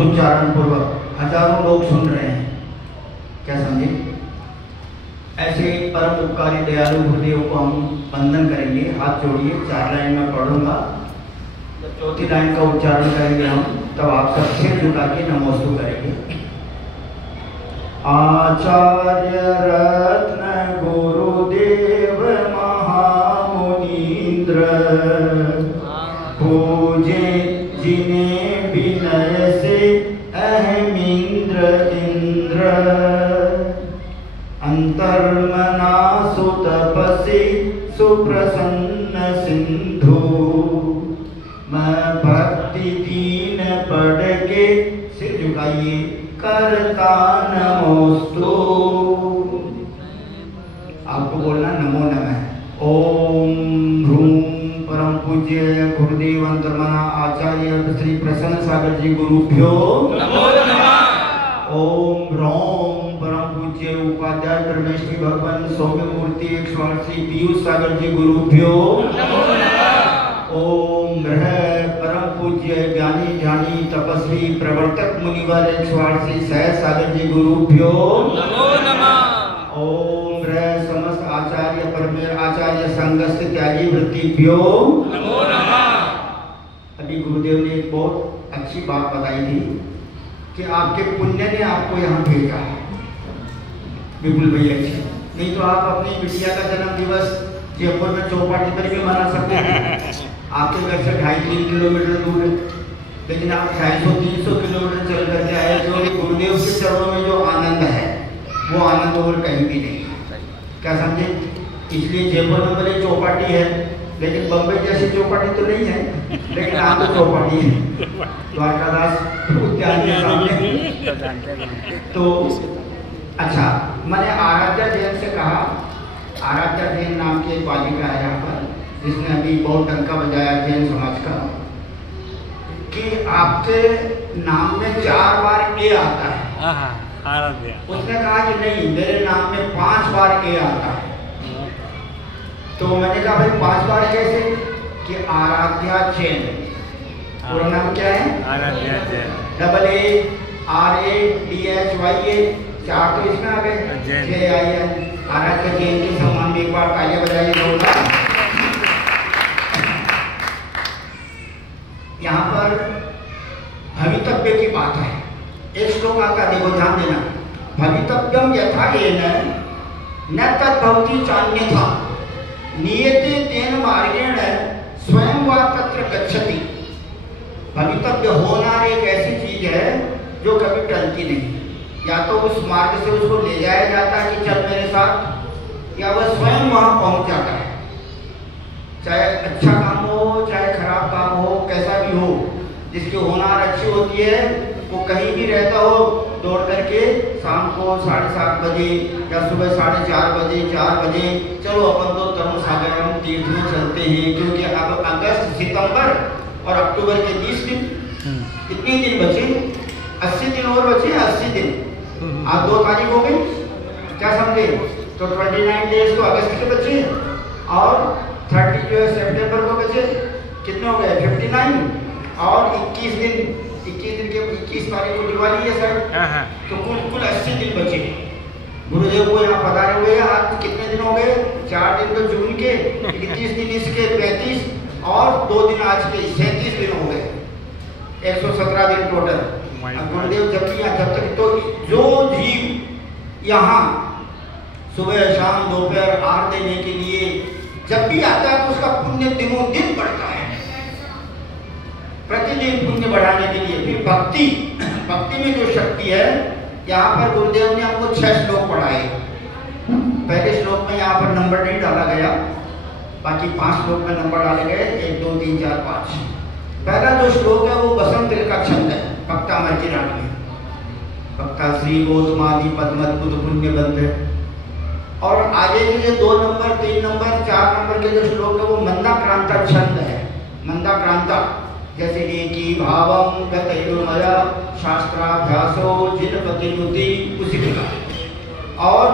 उच्चारण पूर्वक हजारों लोग सुन रहे हैं, क्या समझे? ऐसे परम उपकारी दयालु गुरुदेव को हम वंदन करेंगे। हाथ जोड़िए, 4 लाइन में पढ़ूंगा। जब चौथी लाइन का उच्चारण करेंगे हम, तब आप सब सिर झुका के नमोस्तु करेंगे। आचार्य रत्न गुरुदेव महामुनीन्द्र, पूजे जिन्हें विनय से अहमिंद्र इंद्र, अंतर्मना सुतपसी सुप्रसन्न सिंधु, मैं भक्ति दीन पढ़ के, सिर झुकाइए, करता नमोस्तु। आपको बोलना नमो नमः। ओम ह्रूम परम पूज्य गुरुदेव अंतर्मना आचार्य श्री प्रसन्न सागर जी गुरुभ्यो नमो नमः। ओम ह्रोम परम पूज्य उपाध्याय परमेश्वरी भगवान सौम्य मूर्ति 108 श्री पीयूष सागर जी गुरुभ्यो नमो नमः। ओम परम पूज्य ज्ञानी ज्ञानी तपस्वी प्रवर्तक मुनिवर 108 श्री सहज सागर जी गुरुभ्यो नमो नमः। ओम समस्त आचार्य परमे आचार्य संघस्थ त्यागी वृत्तिभ्यो नमो नमः। अभी गुरुदेव ने एक बहुत अच्छी बात बताई थी कि आपके पुण्य ने आपको यहाँ भेजा है। बिल्कुल भैया अच्छी, नहीं तो आप अपनी बिटिया का जन्म दिवस जयपुर में चौपाटी पर भी मना सकते हैं। आपके घर से 2.5-3 किलोमीटर दूर है, लेकिन आप 250-300 किलोमीटर चल करके आए। जो गुरुदेव के चरणों में जो आनंद है, वो आनंद और कहीं भी नहीं, क्या समझे? इसलिए जयपुर में भले चौपाटी है, लेकिन बम्बई जैसी चौपाटी तो नहीं है, लेकिन आप तो चौपाटी है द्वारकादास उद्यान के सामने। तो अच्छा, मैंने आराध्या जैन से कहा, आराध्या जैन नाम की एक बालिका है यहाँ पर, जिसने अभी बहुत डंका बजाया जैन समाज का, कि आपके नाम में 4 बार ए आता है। उसने कहा कि नहीं, मेरे नाम में 5 बार ए आता है। तो मैंने कहा भाई 5 बार कैसे? कि आराध्या जैन, पूरा नाम क्या है? आराध्या जैन, AARADHYA, 4 तो इसमें आ गए, 6 आई है। आराध्या जैन के सम्मान में एक बार तालियां बजाइए। यहाँ पर भवितव्य की बात है। एक श्लोक आता, देखो ध्यान देना, भवितव्यम यथा येन न तद्भवति चान्यथा, नियते तेन मार्गेण स्वयं वा तत्र गच्छति। भवितव्य होना एक ऐसी चीज है जो कभी टलती नहीं। या तो उस मार्ग से उसको ले जाया जाता है कि चल मेरे साथ, या वह स्वयं वहां पहुंच जाता है। चाहे अच्छा काम हो, चाहे खराब काम हो, कैसा भी हो, जिसकी होनार अच्छी होती है, वो कहीं भी रहता हो, दौड़ करके शाम को 7:30 बजे या सुबह 4:30 बजे 4 बजे, चलो अपन तो तरुण सागर हम तीर्थ में चलते हैं। क्योंकि अब अगस्त, सितंबर और अक्टूबर के 20 दिन, कितने दिन बचे? 80 दिन और बचे, 80 दिन। आज 2 तारीख हो गई, क्या समझे? तो 29 डेज तो अगस्त के बचे, और 30 जो है सितंबर को बचे। कितने हो गए? 59, और 21 दिन के 21 तारीख को दिवाली है सर, तो कुल 80 दिन बचे। गुरुदेव को यहाँ पधारे हुए आज कितने दिन हो गए? 4 दिन तो जून के, 31 दिन इसके 35, और 2 दिन आज के 37 दिन हो गए, 117 दिन टोटल। गुरुदेव जब तक तो जो जीव यहाँ सुबह शाम दोपहर आहार देने के लिए जब भी आता है, तो उसका पुण्य दिनों दिन बढ़ता है, प्रतिदिन पुण्य बढ़ाने के लिए। फिर भक्ति में जो शक्ति है, यहाँ पर गुरुदेव ने हमको 6 श्लोक पढ़ाए। पहले श्लोक में यहाँ पर नंबर नहीं डाला गया, बाकी 5 श्लोक में नंबर डाले गए, 1 2 3 4 5। पहला जो श्लोक है वो बसंत ऋतु का छंद है, भक्ता मर्जी राग में, भक्ता श्री गौतमादि पद्मद्भुत पुण्य बंध। और आगे के जो 2 नंबर 3 नंबर 4 नंबर के जो श्लोक है वो मंदाक्रांता छंद है। मंदाक्रांता जैसे एकी भावम गतैर्मया शास्त्राभ्यासो जिनपतिनुति, उसी प्रकार। और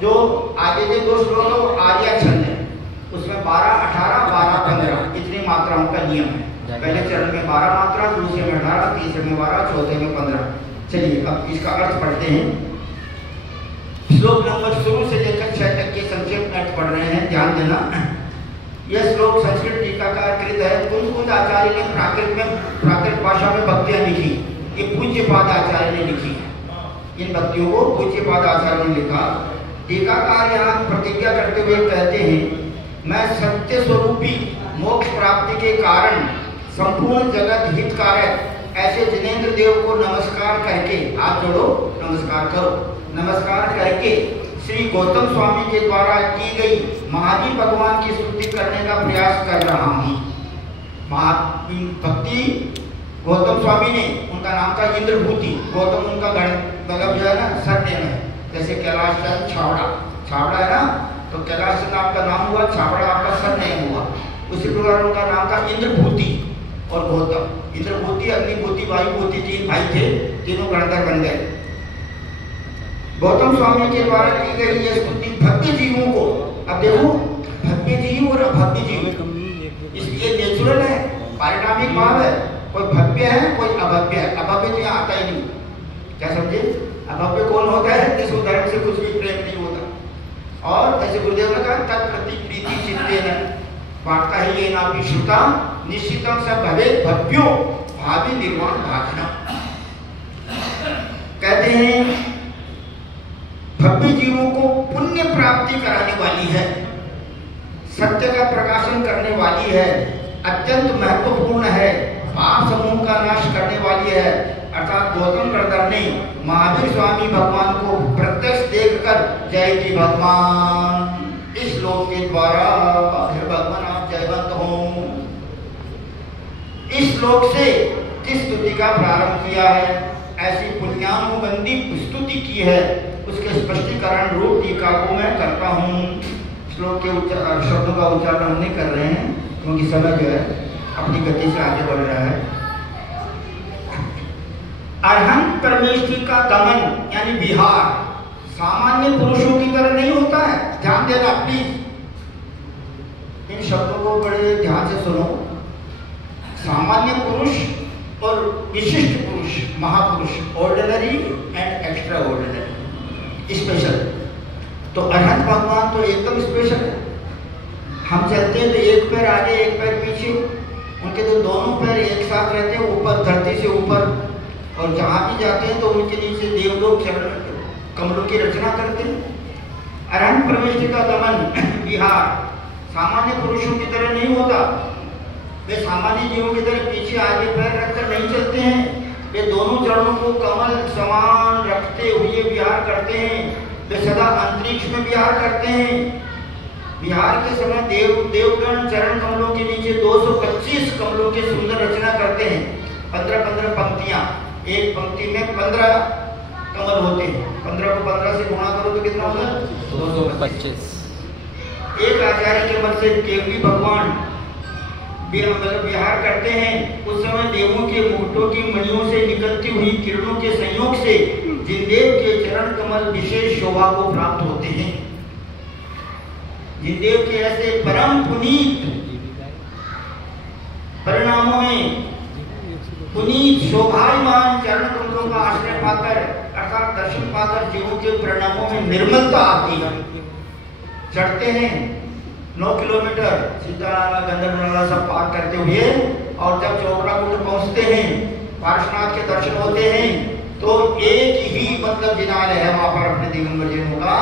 जो आगे के 2 श्लोक है वो आर्या छंद है, उसमें 12 18 12 15 इतनी मात्राओं का नियम है। पहले चरण में 12 मात्रा, दूसरे में 18, तीसरे में 12, चौथे में 15। चलिए अब इसका अर्थ पढ़ते हैं। श्लोक नंबर शुरू से लेकर 6 तक के संक्षेप में अर्थ पढ़ रहे हैं, ध्यान देना। यह श्लोक संस्कृत टीकाकार कृत है। कुंद आचार्य ने प्राकृत भाषा में भक्तियां लिखी। ये पूज्यपाद आचार्य ने लिखी है। इन भक्तियों को पूज्यपाद आचार्य ने लिखा। टीकाकार यहाँ प्रतिज्ञा करते हुए कहते हैं, मैं सत्य स्वरूपी मोक्ष प्राप्ति के कारण संपूर्ण जगत हितकारक ऐसे जिनेंद्र देव को नमस्कार करके, हाथ जोड़ो, नमस्कार करो, नमस्कार करके श्री गौतम स्वामी के द्वारा की गई महावीर भगवान की स्तुति करने का प्रयास कर रहा हूँ। भक्ति गौतम स्वामी ने, उनका नाम था इंद्रभूति। गौतम उनका मतलब जो है ना सरनेम है, जैसे कैलाश चंद छावड़ा, छावड़ा है ना, तो कैलाश चंद आपका नाम हुआ, छावड़ा आपका सरनेम हुआ। उसी प्रकार उनका नाम था इंद्रभूति और गौतम। इंद्रभूति, अग्निभूति, वायुभूति 3 भाई थे, तीनों गणधर बन गए। गौतम स्वामी के द्वारा की गई यह स्तुति भक्ति जीवों को, अब देखो भक्ति जीव और अभक्ति जीव, इसलिए नेचुरल है, पारिणामिक भाव है। कोई भव्य है, कोई अभव्य है। अभव्य तो यहाँ आता ही नहीं, क्या समझे? अभव्य कौन होता है? जिसको धर्म से कुछ भी प्रेम नहीं होता। और ऐसे गुरुदेव ने कहा तत्प्रति प्रीति चित्तेन वार्ता ही ये नापि श्रुता निश्चितम स भवेत् भव्यो भावी निर्माण भाजना। कहते हैं भव्य जीवों को पुण्य प्राप्ति कराने वाली है, सत्य का प्रकाशन करने वाली है, अत्यंत महत्वपूर्ण है, पाप समूह का नाश करने वाली है। अर्थात गौतम गणधर ने महावीर स्वामी भगवान को प्रत्यक्ष देखकर जय की भगवान इस श्लोक के द्वारा, हे भगवान आप जयवंत हो, इस श्लोक से जिस स्तुति का प्रारंभ किया है, ऐसी पुण्यानुबंधी स्तुति की है, उसके स्पष्टीकरण रूप टीका को मैं करता हूँ। श्लोक के शब्दों का उच्चारण हम नहीं कर रहे हैं क्योंकि समय जो है अपनी गति से आगे बढ़ रहा है। अरहंत परमेष्ठी का दमन यानी विहार सामान्य पुरुषों की तरह नहीं होता है। ध्यान देना प्लीज, इन शब्दों को बड़े ध्यान से सुनो। सामान्य पुरुष और विशिष्ट पुरुष, महापुरुष, ordinary and extra ordinary, special. तो अरहंत भगवान तो एकदम स्पेशल है। हम चलते हैं तो एक पैर आगे एक पैर पीछे, उनके तो दोनों पैर एक साथ रहते हैं, ऊपर धरती से ऊपर, और जहाँ भी जाते हैं तो उनके नीचे देवलोक चरण कमलों की रचना करते हैं। अरहंत परमेष्ठी का दमन विहार सामान्य पुरुषों की तरह नहीं होता। वे सामान्य जीवों की तरह पीछे आगे पैर रखकर नहीं चलते हैं। वे दोनों चरणों को कमल समान रखते हुए विहार करते हैं। वे सदा अंतरिक्ष में विहार करते हैं। विहार के समय देवगण चरण कमलों के नीचे 225 कमलों की सुंदर रचना करते हैं। 15-15 पंक्तियां, एक पंक्ति में 15 कमल होते हैं। 15 को 15 से गुणा करो तो कितना होगा? 225। एक आचार्य के मत से केवली भगवान विहार करते हैं। उस समय देवों के मुकुटों की मणियों से निकलती हुई किरणों के संयोग से जिनदेव के चरण कमल विशेष शोभा को प्राप्त होते हैं। जिनदेव के ऐसे परम पुनीत परिणामों में पुनीत शोभायमान चरण कमलों का आश्रय पाकर अर्थात दर्शन पाकर जीवों के परिणामों में निर्मलता आती है। चढ़ते हैं 9 किलोमीटर सीताराम गंधर्वनाला सब पार करते हुए, और जब चोपड़ा कुंड पहुंचते हैं, पार्श्वनाथ के दर्शन होते हैं, तो एक ही मतलब जिनालय है वहां पर अपने दिगंबर जीवों का,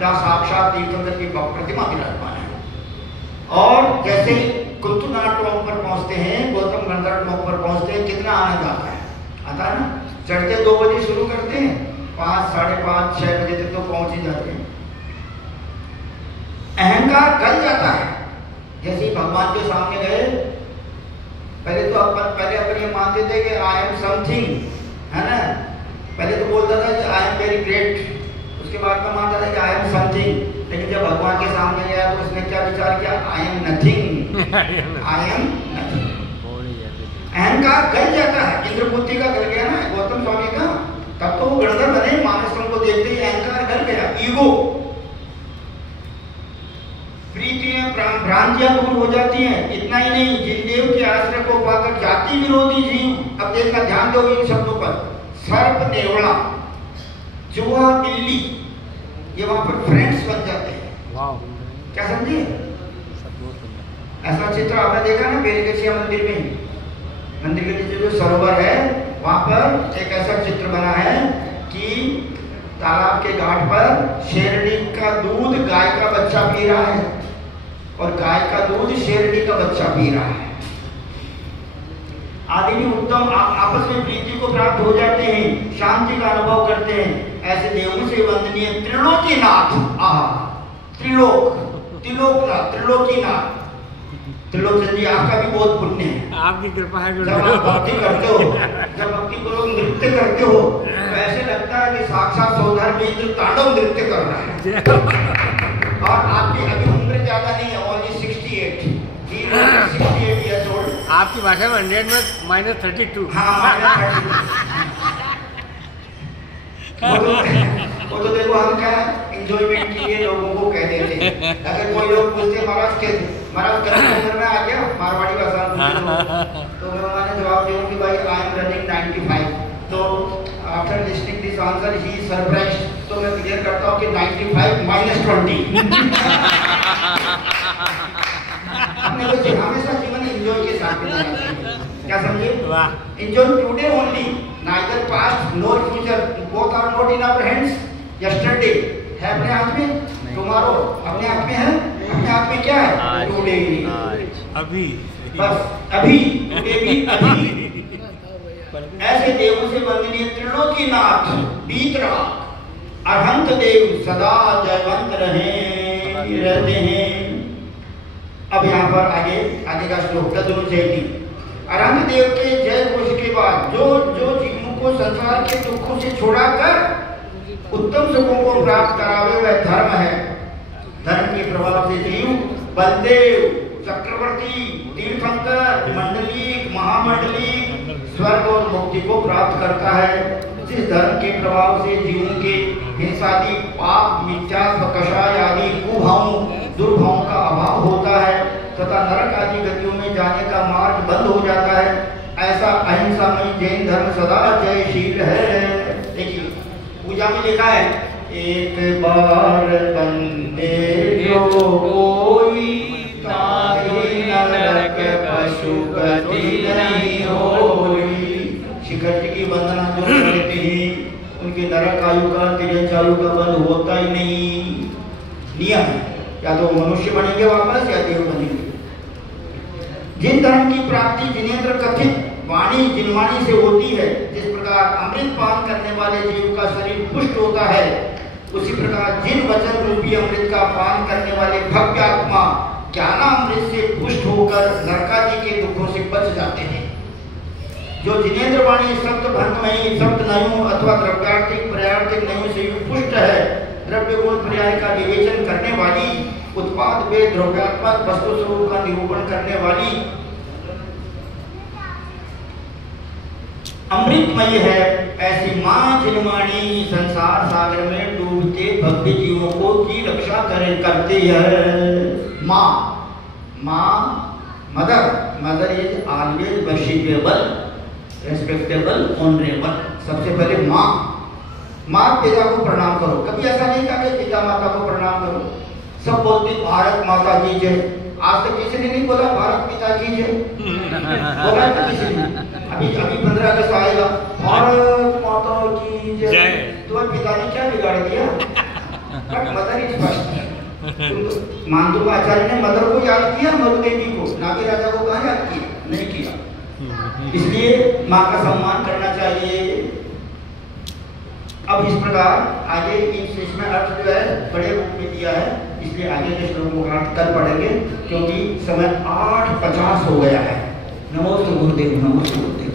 जहाँ साक्षात तीर्थंकर की प्रतिमा विराजमान है। और जैसे कुंतुनाथ टॉप पर पहुंचते हैं, गौतम गंधर्व टॉप पर पहुंचते हैं, कितना आनंद आता है ना। चढ़ते 2 बजे शुरू करते हैं, 5, 5:30, 6 बजे तक तो पहुंच ही जाते हैं। अहंकार गल जाता है। जैसे भगवान के सामने गए, पहले अपन ये मानते थे कि आई एम समथिंग, है ना। पहले तो बोलता था कि आई एम वेरी ग्रेट, उसके बाद में मानता था कि आई एम समथिंग। लेकिन जब भगवान के सामने गया तो उसने क्या विचार किया? I am nothing, I am nothing. अहंकार गल जाता है। इंद्रभूति का गल गया ना गौतम स्वामी का, तब तो वो गणधर बने। मानसम को देखते ही अहंकार गल गया, ईगो, प्रीति में भ्रांतियां दूर हो जाती हैं। इतना ही नहीं, जिन देव के आश्रय को पाकर जाति विरोधी जीव, अब देखना ध्यान दोगे इन शब्दों पर, सर्प, नेवला, चूहा, बिल्ली, ये वहां पर फ्रेंड्स बन जाते हैं। क्या समझे? ऐसा चित्र आपने देखा ना बेलगछिया मंदिर में, मंदिर के नीचे जो सरोवर है वहां पर एक ऐसा चित्र बना है कि तालाब के घाट पर शेरनी का दूध गाय का बच्चा पी रहा है और गाय का दूध शेरनी का बच्चा पी रहा है। आदमी उत्तम आपस में प्रीति को प्राप्त हो जाते हैं, शांति का अनुभव करते हैं। ऐसे देवों से वंदनीय त्रिलोकीनाथ, त्रिलोक, त्रिलोकनाथ, त्रिलोकीनाथ, त्रिलोचन जी आपका भी बहुत पुण्य है, आपकी कृपा है। जब आप भक्ति करते हो, जब भक्ति को लोग नृत्य करते हो तो ऐसे लगता है कि साक्षात सौधर्मेंद्र तांडव नृत्य कर रहा है। और आपकी अभी उम्र ज्यादा नहीं है, ओनली 68 years old। आपकी भाषा में 100 में -32। वो तो देखो हम क्या एंजॉयमेंट के लिए लोगों को कह देते हैं। अगर कोई लोग पूछते महाराज के घर में आ गया मारवाड़ी भाषा तो मैं जवाब दूं कि भाई आई एम रनिंग 95। तो after listening this answer he is surprised, तो मैं क्लियर करता हूं कि 95 -20। हमने तो हमेशा जीवन एंजॉय के साथ बिताना चाहिए। क्या समझे? Enjoy today only, neither past nor future, both are not in our hands। yesterday है अपने हाथ में, tomorrow अपने हाथ में है। अपने हाथ में क्या है? टुडे, अभी, बस अभी, टुडे भी अभी। ऐसे देवों से वंदनीय त्रिलोकीनाथ, वीतराग, अरहंत देव सदा जयवंत रहते हैं। अब यहाँ पर आगे का श्लोक धनुर्जयती। अरहंत देव के जय घोष के बाद जो जीवों को संसार के दुखों से छुड़ाकर उत्तम सुखों को प्राप्त करावे वह धर्म है। धर्म के प्रभाव से जीव बलदेव, चक्रवर्ती, तीर्थंकर, मंडलिक, महामंडलिक स्वर्ग और मुक्ति को प्राप्त करता है। जिस धर्म के प्रभाव से जीवों के हिंसादि, पाप, मिथ्यात्व, कषाय आदि कुभावों, दुर्भावों का अभाव होता है तथा नरक आदि गतियों में जाने का मार्ग बंद हो जाता है, ऐसा अहिंसामय जैन धर्म सदा जयशील है। देखिए पूजा में लिखा है, एक बार बंदे जो कोई ताहि नरक पशु गति नहीं होई। शिखर जी की वंदना जो करते हैं उनके नरक आयु का, तिरक आयु का बंद होता ही नहीं। नियम है, या तो मनुष्य बनेंगे वापस या देव बनेंगे। जिन धर्म की प्राप्ति जिनेंद्र कथित वाणी जिनवाणी से होती है, जिस प्रकार अमृत पान करने वाले जीव का शरीर पुष्ट होता है, उसी प्रकार जिन वचन रूपी अमृत का पान करने वाले भव्य आत्मा ज्ञानामृत से पुष्ट होकर नरकादि के दुखों से बच जाते हैं। जो जिनेंद्र वाणी सप्त भंगमयी, सप्त नयों अथवा द्रव्यार्थिक पर्यार्थिक नयों से पुष्ट है, द्रव्य गुण पर्याय का विवेचन करने वाली, उत्पाद वे द्रव्यात्मक वस्तु स्वरूप का निरूपण करने वाली, अमृतमय है, ऐसी मां जिनवाणी संसार सागर में डूबते भक्ति जीवों को की रक्षा करती है। मां, mother is always worshipable, respectable, honourable. सबसे पहले माँ पिता को प्रणाम करो। कभी ऐसा नहीं कहा कि पिता माता को प्रणाम करो। सब बोलते भारत माता की जय। आज तक किसी ने नहीं बोला भारत पिता की जय, बोला किसी ने? अभी 15 अगस्त आएगा, भारत माता की जय। तुम्हारे पिता ने क्या बिगाड़ दिया? But mother is first. Mandurga Acharya ने मदर को याद किया, मरुदेवी को, नागी राजा को कहाँ याद किया? नहीं किया। इसलिए माँ का सम्मान करना चाहिए। अब इस प्रकार आगे इसमें अर्थ जो है बड़े रूप में दिया है, इसलिए आगे के श्लोकों का अर्थ कर पढ़ेंगे क्योंकि समय 8:50 हो गया है। नमो गुरुदेव, नमो गुरुदेव।